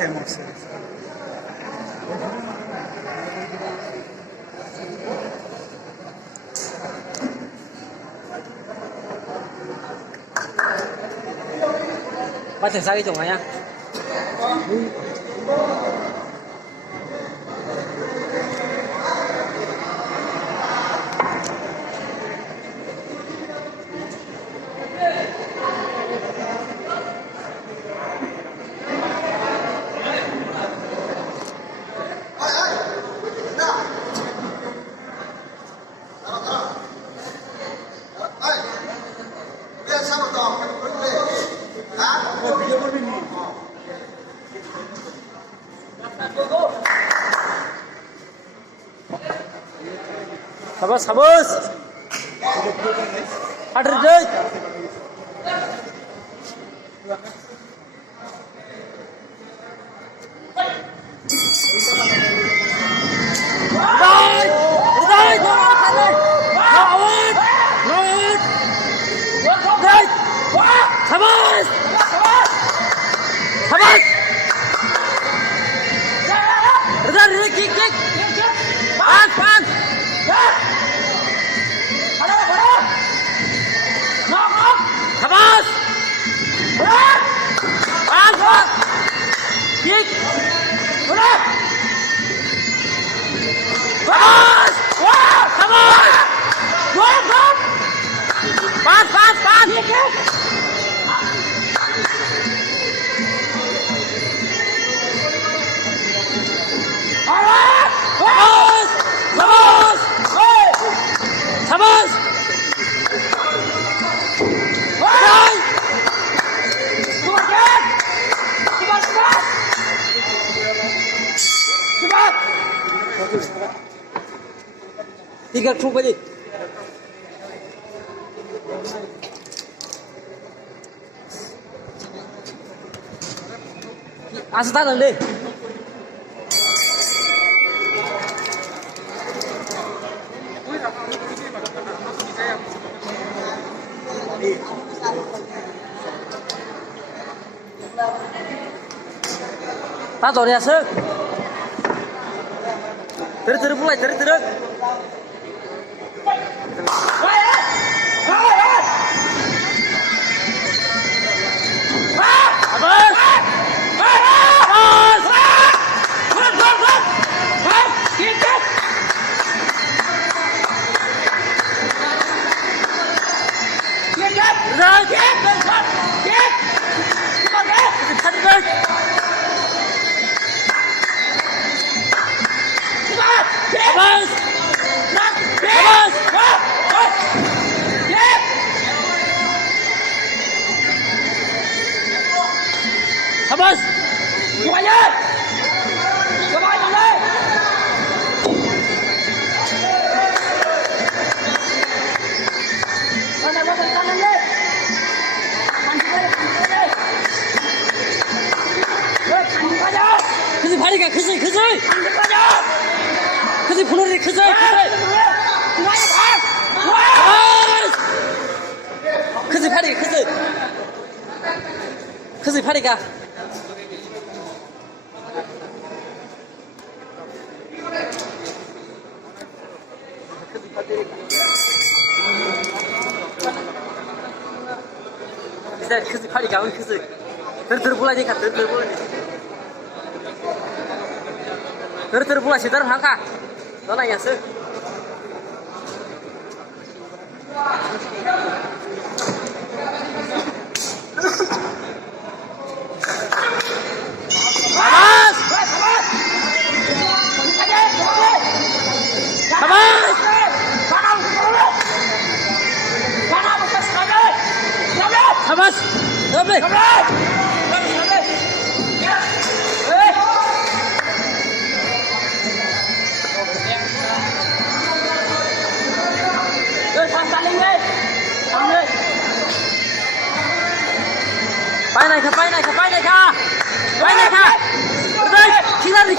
है मुझसे bắt thử sao cái chủng này nhá. Sabas, sabas. Ada deh. Sabas. Sabas. Udah, kick. Pan. Sabas. Pan. Kick. Udah. Sabas. Sabas. Pan. Sabas. Tiga truk aja. Asal tangan deh. Tato dia sek. Terus mulai terus. Sabas. Semuanya. Semuanya. Mana tangan deh. 그지 발이가 그지 불어리 그지 발이가 그지 발이가 이제 그지 발이가 그지 들어보라니까 terus sitar hangka nona ya sih Sabas Bay này kha. Đây, khi ra đi.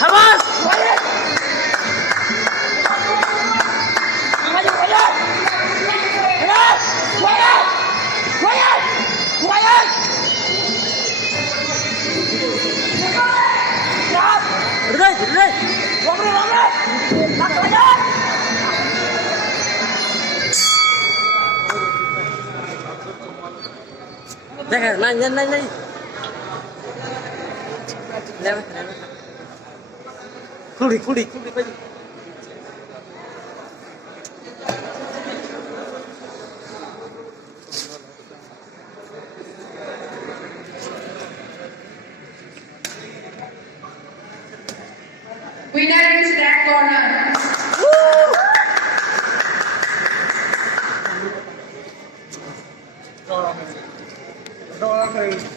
Sabas. Sabas. देखा नहीं नहीं नहीं खुड़ी खुड़ी खुड़ी भाई Winner is that corner. Rồi.